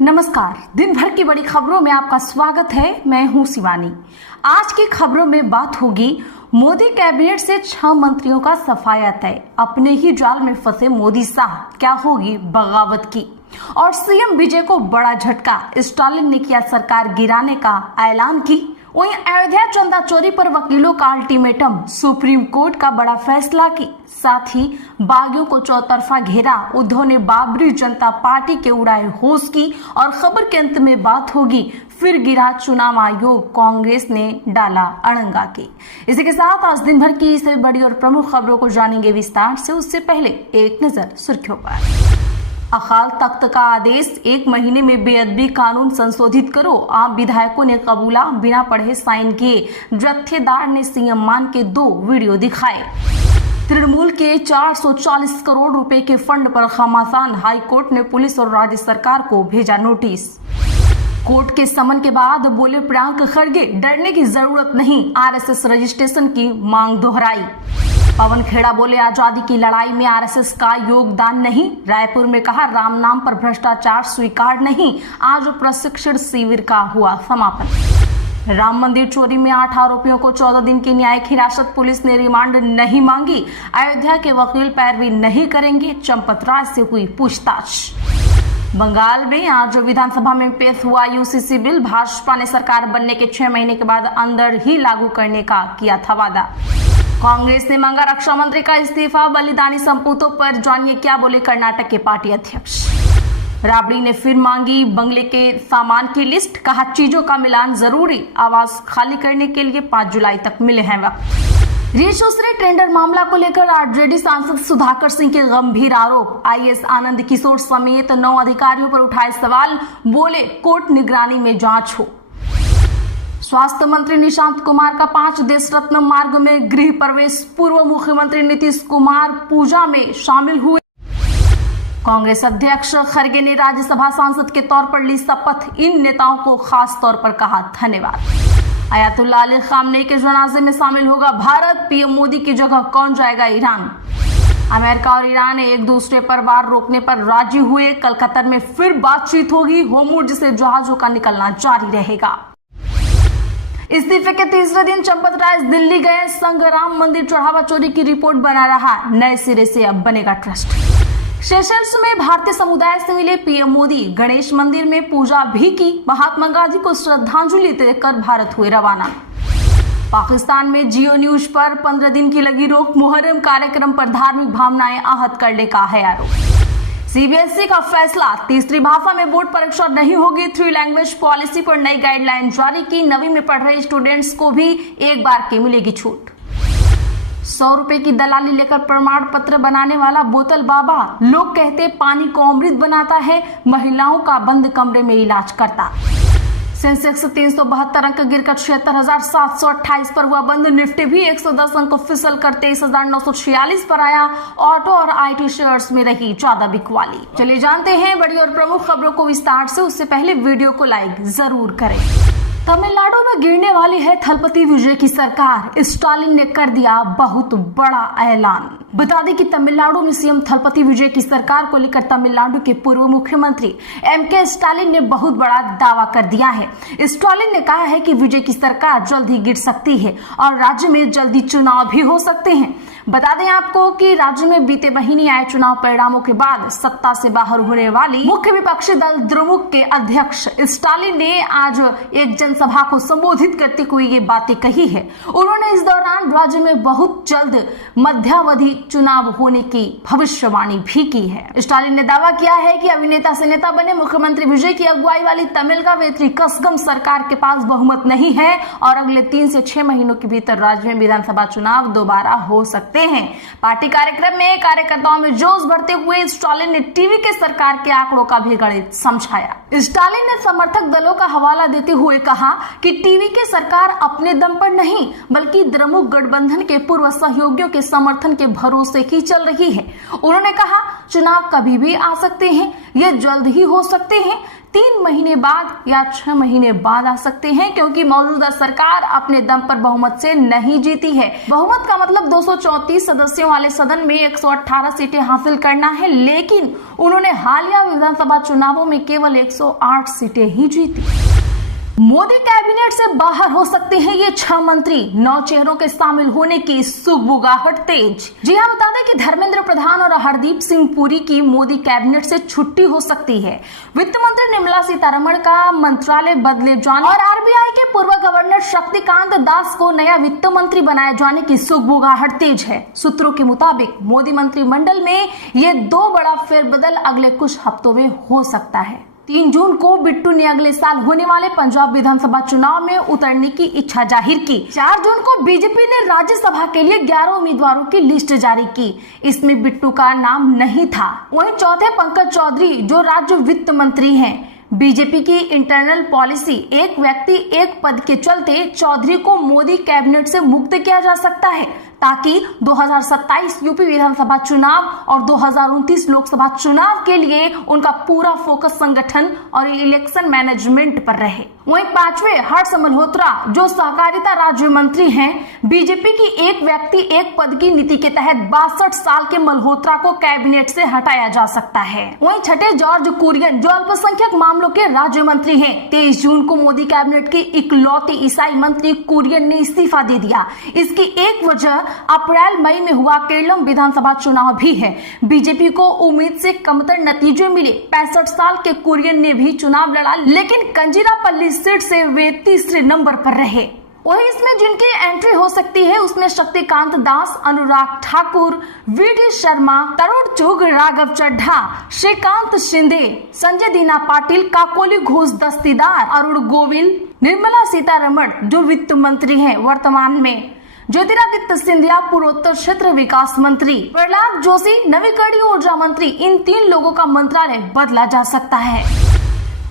नमस्कार। दिन भर की बड़ी खबरों में आपका स्वागत है। मैं हूं शिवानी। आज की खबरों में बात होगी मोदी कैबिनेट से 6 मंत्रियों का सफाया तय। अपने ही जाल में फंसे मोदी शाह, क्या होगी बगावत की। और सीएम विजय को बड़ा झटका, स्टालिन ने किया सरकार गिराने का ऐलान की। वहीं अयोध्या चंदा चोरी पर वकीलों का अल्टीमेटम, सुप्रीम कोर्ट का बड़ा फैसला की। साथ ही बागियों को चौतरफा घेरा, उद्धव ने बाबरी जनता पार्टी के उड़ाए होश की। और खबर के अंत में बात होगी फिर गिरा चुनाव आयोग, कांग्रेस ने डाला अड़ंगा की। इसी के साथ आज दिन भर की सभी बड़ी और प्रमुख खबरों को जानेंगे विस्तार से। उससे पहले एक नजर सुर्खियों पर। अकाल तख्त का आदेश, 1 महीने में बेअदबी कानून संशोधित करो। आम विधायकों ने कबूला, बिना पढ़े साइन किए। जत्थेदार ने सीएम मान के 2 वीडियो दिखाए। तृणमूल के 440 करोड़ रुपए के फंड पर घमासान, हाईकोर्ट ने पुलिस और राज्य सरकार को भेजा नोटिस। कोर्ट के समन के बाद बोले प्रियंक खड़गे, डरने की जरूरत नहीं, आरएसएस रजिस्ट्रेशन की मांग दोहराई। पवन खेड़ा बोले आजादी की लड़ाई में आरएसएस का योगदान नहीं। रायपुर में कहा राम नाम पर भ्रष्टाचार स्वीकार नहीं। आज प्रशिक्षण शिविर का हुआ समापन। राम मंदिर चोरी में 8 आरोपियों को 14 दिन की न्यायिक हिरासत, पुलिस ने रिमांड नहीं मांगी। अयोध्या के वकील पैरवी नहीं करेंगे, चंपत राज से हुई पूछताछ। बंगाल में आज विधानसभा में पेश हुआ यूसीसी बिल, भाजपा ने सरकार बनने के 6 महीने के बाद अंदर ही लागू करने का किया था वादा। कांग्रेस ने मांगा रक्षा मंत्री का इस्तीफा, बलिदानी संपूतों पर जानिए क्या बोले कर्नाटक के पार्टी अध्यक्ष। राबड़ी ने फिर मांगी बंगले के सामान की लिस्ट, कहा चीजों का मिलान जरूरी, आवास खाली करने के लिए 5 जुलाई तक मिले हैं वक्त। रीशोसरे टेंडर मामला को लेकर आरजेडी सांसद सुधाकर सिंह के गंभीर आरोप। आईएएस आनंद किशोर समेत 9 अधिकारियों पर उठाए सवाल, बोले कोर्ट निगरानी में जांच हो। स्वास्थ्य मंत्री निशांत कुमार का 5 देश रत्न मार्ग में गृह प्रवेश, पूर्व मुख्यमंत्री नीतीश कुमार पूजा में शामिल हुए। कांग्रेस अध्यक्ष खड़गे ने राज्यसभा सांसद के तौर पर ली शपथ, इन नेताओं को खास तौर पर कहा धन्यवाद। अयातुल्ला अली खामनेई के जनाजे में शामिल होगा भारत, पीएम मोदी की जगह कौन जाएगा ईरान। अमेरिका और ईरान एक दूसरे पर वार रोकने पर राजी हुए। कल कतर में फिर बातचीत होगी, होर्मुज से जहाजों का निकलना जारी रहेगा। इस्तीफे के तीसरे दिन चंपत राज दिल्ली गए। संघ राम मंदिर चढ़ावा चोरी की रिपोर्ट बना रहा, नए सिरे से अब बनेगा ट्रस्ट। सेशल्स में भारतीय समुदाय से मिले पीएम मोदी, गणेश मंदिर में पूजा भी की। महात्मा गांधी को श्रद्धांजलि देकर भारत हुए रवाना। पाकिस्तान में जियो न्यूज पर 15 दिन की लगी रोक, मुहर्रम कार्यक्रम पर धार्मिक भावनाएं आहत करने का है आरोप। सीबीएसई का फैसला, तीसरी भाषा में बोर्ड परीक्षा नहीं होगी। 3 लैंग्वेज पॉलिसी पर नई गाइडलाइन जारी की। 9वीं में पढ़ रहे स्टूडेंट्स को भी एक बार की मिलेगी छूट। 100 रुपए की दलाली लेकर प्रमाण पत्र बनाने वाला बोतल बाबा, लोग कहते पानी को अमृत बनाता है, महिलाओं का बंद कमरे में इलाज करता। सेंसेक्स 372 अंक गिरकर 76,728 पर हुआ बंद। निफ्टी भी 110 अंक फिसल कर 23,946 पर आया। ऑटो और आईटी शेयर्स में रही ज्यादा बिकवाली। चलिए जानते हैं बड़ी और प्रमुख खबरों को विस्तार से। उससे पहले वीडियो को लाइक जरूर करें। तमिलनाडु में गिरने वाली है थलपति विजय की सरकार, स्टालिन ने कर दिया बहुत बड़ा ऐलान। बता दें कि तमिलनाडु में सीएम थलपति विजय की सरकार को लेकर तमिलनाडु के पूर्व मुख्यमंत्री एमके स्टालिन ने बहुत बड़ा दावा कर दिया है। स्टालिन ने कहा है कि विजय की सरकार जल्द ही गिर सकती है और राज्य में जल्दी चुनाव भी हो सकते हैं। बता दें आपको कि राज्य में बीते महीने आए चुनाव परिणामों के बाद सत्ता से बाहर होने वाली मुख्य विपक्षी दल द्रमुक के अध्यक्ष स्टालिन ने आज एक जनसभा को संबोधित करते हुए ये बातें कही है। उन्होंने इस दौरान राज्य में बहुत जल्द मध्यावधि चुनाव होने की भविष्यवाणी भी की है। स्टालिन ने दावा किया है कि अभिनेता से नेता बने मुख्यमंत्री विजय की अगुवाई वाली तमिल का वेत्री कसगम सरकार के पास बहुमत नहीं है और अगले 3 से 6 महीनों के भीतर राज्य में विधानसभा चुनाव दोबारा हो सकते हैं। पार्टी कार्यक्रम में कार्यकर्ताओं में जोश भरते हुए स्टालिन ने टीवी के सरकार के आंकड़ों का भी गणित समझाया। स्टालिन ने समर्थक दलों का हवाला देते हुए कहा कि टीवी के सरकार अपने दम पर नहीं बल्कि द्रमुक गठबंधन के पूर्व सहयोगियों के समर्थन के भरोसे ही चल रही है। उन्होंने कहा चुनाव कभी भी आ सकते हैं, ये जल्द ही हो सकते हैं, 3 महीने बाद या 6 महीने बाद आ सकते हैं, क्योंकि मौजूदा सरकार अपने दम पर बहुमत से नहीं जीती है। बहुमत का मतलब 234 सदस्यों वाले सदन में 118 सीटें हासिल करना है, लेकिन उन्होंने हालिया विधानसभा चुनावों में केवल 108 सीटें ही जीती। मोदी कैबिनेट से बाहर हो सकते हैं ये 6 मंत्री, 9 चेहरों के शामिल होने की सुगबुगाहट तेज। जी हां, बता दें कि धर्मेंद्र प्रधान और हरदीप सिंह पुरी की मोदी कैबिनेट से छुट्टी हो सकती है। वित्त मंत्री निर्मला सीतारमण का मंत्रालय बदले जाने और आरबीआई के पूर्व गवर्नर शक्तिकांत दास को नया वित्त मंत्री बनाए जाने की सुगबुगाहट तेज है। सूत्रों के मुताबिक मोदी मंत्रिमंडल में ये 2 बड़ा फेरबदल अगले कुछ हफ्तों में हो सकता है। 3 जून को बिट्टू ने अगले साल होने वाले पंजाब विधानसभा चुनाव में उतरने की इच्छा जाहिर की। 4 जून को बीजेपी ने राज्यसभा के लिए 11 उम्मीदवारों की लिस्ट जारी की। इसमें बिट्टू का नाम नहीं था। वहीं चौथे पंकज चौधरी जो राज्य वित्त मंत्री हैं। बीजेपी की इंटरनल पॉलिसी एक व्यक्ति एक पद के चलते चौधरी को मोदी कैबिनेट से मुक्त किया जा सकता है, ताकि 2027 यूपी विधानसभा चुनाव और 2029 लोकसभा चुनाव के लिए उनका पूरा फोकस संगठन और इलेक्शन मैनेजमेंट पर रहे। वहीं 5वें हर्ष मल्होत्रा जो सहकारिता राज्य मंत्री हैं, बीजेपी की एक व्यक्ति एक पद की नीति के तहत 62 साल के मल्होत्रा को कैबिनेट से हटाया जा सकता है। वहीं 6ठे जॉर्ज कुरियन जो अल्पसंख्यक मामलों के राज्य मंत्री हैं, 23 जून को मोदी कैबिनेट के इकलौते ईसाई मंत्री कुरियन ने इस्तीफा दे दिया। इसकी एक वजह अप्रैल मई में हुआ केरलम विधानसभा चुनाव भी है। बीजेपी को उम्मीद से कमतर नतीजे मिले। 65 साल के कुरियन ने भी चुनाव लड़ा, लेकिन कंजीरापल्ली सीट से वे तीसरे नंबर पर रहे। वही इसमें जिनकी एंट्री हो सकती है उसमें शक्तिकांत दास, अनुराग ठाकुर, वीडी शर्मा, तरुण चुग, राघव चड्ढा, श्रीकांत शिंदे, संजय दीना पाटिल, काकोली घोष दस्तीदार, अरुण गोविल, निर्मला सीतारमण जो वित्त मंत्री हैं वर्तमान में, ज्योतिरादित्य सिंधिया पूर्वोत्तर क्षेत्र विकास मंत्री, प्रहलाद जोशी नवीकरणीय ऊर्जा मंत्री, इन 3 लोगों का मंत्रालय बदला जा सकता है।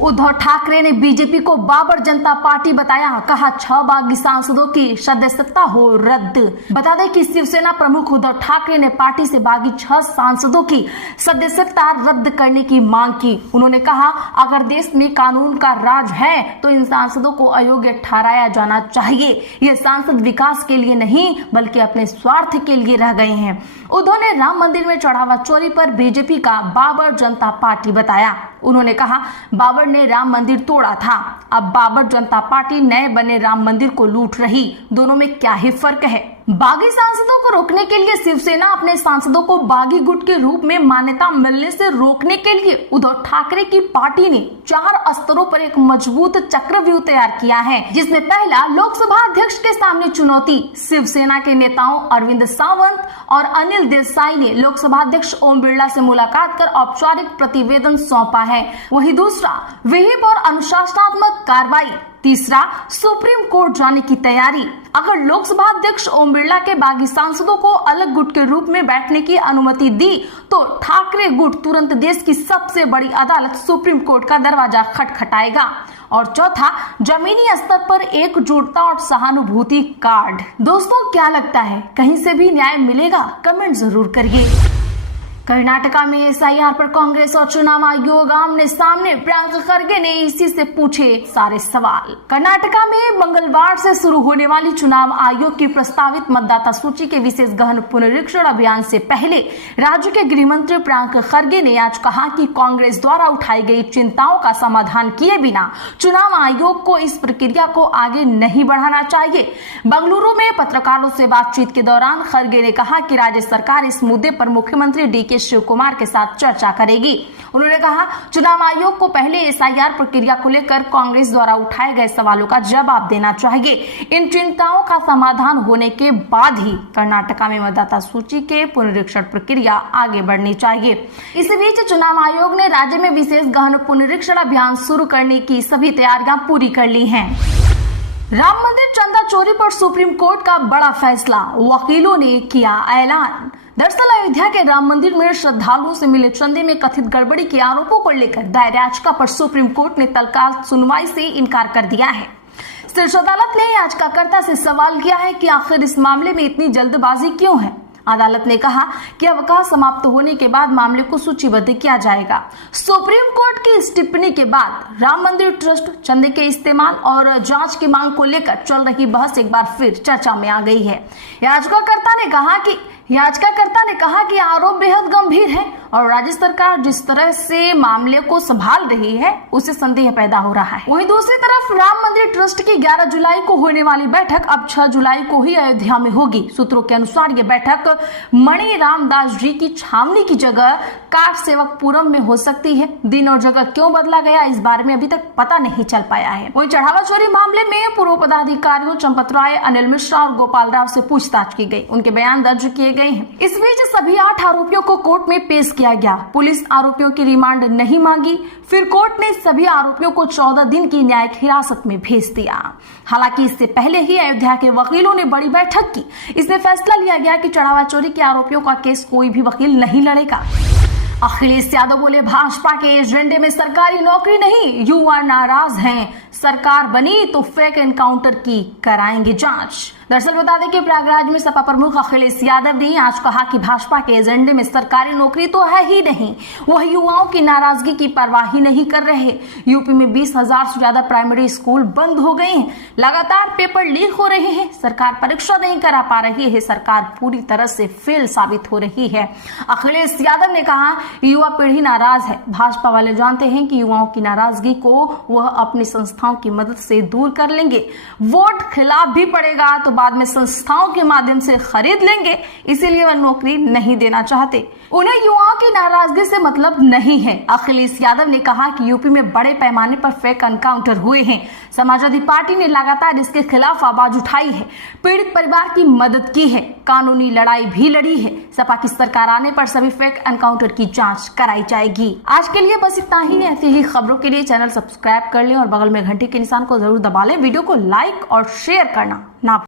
उद्धव ठाकरे ने बीजेपी को बाबर जनता पार्टी बताया, कहा 6 बागी सांसदों की सदस्यता हो रद्द। बता दें कि शिवसेना प्रमुख उद्धव ठाकरे ने पार्टी से बागी 6 सांसदों की सदस्यता रद्द करने की मांग की। उन्होंने कहा, अगर देश में कानून का राज है तो इन सांसदों को अयोग्य ठहराया जाना चाहिए। ये सांसद विकास के लिए नहीं बल्कि अपने स्वार्थ के लिए रह गए हैं। उद्धव ने राम मंदिर में चढ़ावा चोरी पर बीजेपी का बाबर जनता पार्टी बताया। उन्होंने कहा, बाबर ने राम मंदिर तोड़ा था, अब बाबर जनता पार्टी नए बने राम मंदिर को लूट रही। दोनों में क्या ही फर्क है। बागी सांसदों को रोकने के लिए शिवसेना अपने सांसदों को बागी गुट के रूप में मान्यता मिलने से रोकने के लिए उद्धव ठाकरे की पार्टी ने 4 स्तरों पर एक मजबूत चक्रव्यूह तैयार किया है, जिसमें पहला लोकसभा अध्यक्ष के सामने चुनौती। शिवसेना के नेताओं अरविंद सावंत और अनिल देसाई ने लोकसभा अध्यक्ष ओम बिरला से मुलाकात कर औपचारिक प्रतिवेदन सौंपा है। वहीं दूसरा विहिप और अनुशासनात्मक कार्रवाई, तीसरा सुप्रीम कोर्ट जाने की तैयारी। अगर लोकसभा अध्यक्ष ओम बिरला के बागी सांसदों को अलग गुट के रूप में बैठने की अनुमति दी तो ठाकरे गुट तुरंत देश की सबसे बड़ी अदालत सुप्रीम कोर्ट का दरवाजा खटखटाएगा। और चौथा, जमीनी स्तर पर एकजुटता और सहानुभूति कार्ड। दोस्तों, क्या लगता है, कहीं से भी न्याय मिलेगा? कमेंट जरूर करिए। कर्नाटका में एसआईआर पर कांग्रेस और चुनाव आयोग आमने सामने। प्रियंका खरगे ने इसी से पूछे सारे सवाल। कर्नाटका में मंगलवार से शुरू होने वाली चुनाव आयोग की प्रस्तावित मतदाता सूची के विशेष गहन पुनरीक्षण अभियान से पहले राज्य के गृह मंत्री प्रियंका खरगे ने आज कहा कि कांग्रेस द्वारा उठाई गई चिंताओं का समाधान किए बिना चुनाव आयोग को इस प्रक्रिया को आगे नहीं बढ़ाना चाहिए। बेंगलुरु में पत्रकारों से बातचीत के दौरान खरगे ने कहा कि राज्य सरकार इस मुद्दे पर मुख्यमंत्री डीके शिव कुमार के साथ चर्चा करेगी। उन्होंने कहा, चुनाव आयोग को पहले एसआईआर प्रक्रिया को लेकर कांग्रेस द्वारा उठाए गए सवालों का जवाब देना चाहिए। इन चिंताओं का समाधान होने के बाद ही कर्नाटका में मतदाता सूची के पुनरीक्षण प्रक्रिया आगे बढ़नी चाहिए। इसी बीच चुनाव आयोग ने राज्य में विशेष गहन पुनरीक्षण अभियान शुरू करने की सभी तैयारियां पूरी कर ली हैं। राम मंदिर चंदा चोरी पर सुप्रीम कोर्ट का बड़ा फैसला, वकीलों ने किया ऐलान। दरअसल अयोध्या के राम मंदिर में श्रद्धालुओं से मिले चंदे में कथित गड़बड़ी के आरोपों को लेकर दायर याचिका पर सुप्रीम कोर्ट ने तत्काल सुनवाई से इनकार कर दिया है। शीर्ष अदालत ने याचिकाकर्ता से सवाल किया है कि आखिर इस मामले में इतनी जल्दबाजी क्यों है। अदालत ने कहा कि अवकाश समाप्त होने के बाद मामले को सूचीबद्ध किया जाएगा। सुप्रीम कोर्ट की इस टिप्पणी के बाद राम मंदिर ट्रस्ट चंदे के इस्तेमाल और जांच की मांग को लेकर चल रही बहस एक बार फिर चर्चा में आ गई है। याचिकाकर्ता ने कहा कि आरोप बेहद गंभीर है और राज्य सरकार जिस तरह से मामले को संभाल रही है उससे संदेह पैदा हो रहा है। वहीं दूसरी तरफ राम मंदिर ट्रस्ट की 11 जुलाई को होने वाली बैठक अब 6 जुलाई को ही अयोध्या में होगी। सूत्रों के अनुसार ये बैठक मणि रामदास जी की छावनी की जगह कार सेवकपुरम में हो सकती है। दिन और जगह क्यों बदला गया इस बारे में अभी तक पता नहीं चल पाया है। वहीं चढ़ावा चोरी मामले में पूर्व पदाधिकारियों चंपत राय, अनिल मिश्रा और गोपाल राव से पूछताछ की गई। उनके बयान दर्ज किए गए हैं। इस बीच सभी 8 आरोपियों को कोर्ट में पेश किया गया। पुलिस आरोपियों की रिमांड नहीं मांगी। फिर कोर्ट ने सभी आरोपियों को 14 दिन की न्यायिक हिरासत में भेज दिया। हालांकि इससे पहले ही अयोध्या के वकीलों ने बड़ी बैठक की। इसमें फैसला लिया गया कि चढ़ावा चोरी के आरोपियों का केस कोई भी वकील नहीं लड़ेगा। अखिलेश यादव बोले, भाजपा के एजेंडे में सरकारी नौकरी नहीं, युवा नाराज हैं, सरकार बनी तो फेक एनकाउंटर की कराएंगे जांच। दरअसल बता दें कि प्रयागराज में सपा प्रमुख अखिलेश यादव ने आज कहा कि भाजपा के एजेंडे में सरकारी नौकरी तो है ही नहीं, वह युवाओं की नाराजगी की परवाह ही नहीं कर रहे। यूपी में 20,000 से ज्यादा प्राइमरी स्कूल बंद हो गए हैं, लगातार पेपर लीक हो रहे हैं, सरकार परीक्षा नहीं करा पा रही है, सरकार पूरी तरह से फेल साबित हो रही है। अखिलेश यादव ने कहा, युवा पीढ़ी नाराज है, भाजपा वाले जानते हैं कि युवाओं की नाराजगी को वह अपनी संस्थाओं की मदद से दूर कर लेंगे। वोट खिलाफ भी पड़ेगा तो बाद में संस्थाओं के माध्यम से खरीद लेंगे, इसीलिए वह नौकरी नहीं देना चाहते। उन्हें युवाओं की नाराजगी से मतलब नहीं है। अखिलेश यादव ने कहा कि यूपी में बड़े पैमाने पर फेक एनकाउंटर हुए हैं। समाजवादी पार्टी ने लगातार इसके खिलाफ आवाज उठाई है, पीड़ित परिवार की मदद की है, कानूनी लड़ाई भी लड़ी है। सपा की सरकार आने पर सभी फेक एनकाउंटर की जांच कराई जाएगी। आज के लिए बस इतना ही। ऐसी ही खबरों के लिए चैनल सब्सक्राइब कर लें और बगल में घंटी के निशान को जरूर दबा लें। वीडियो को लाइक और शेयर करना ना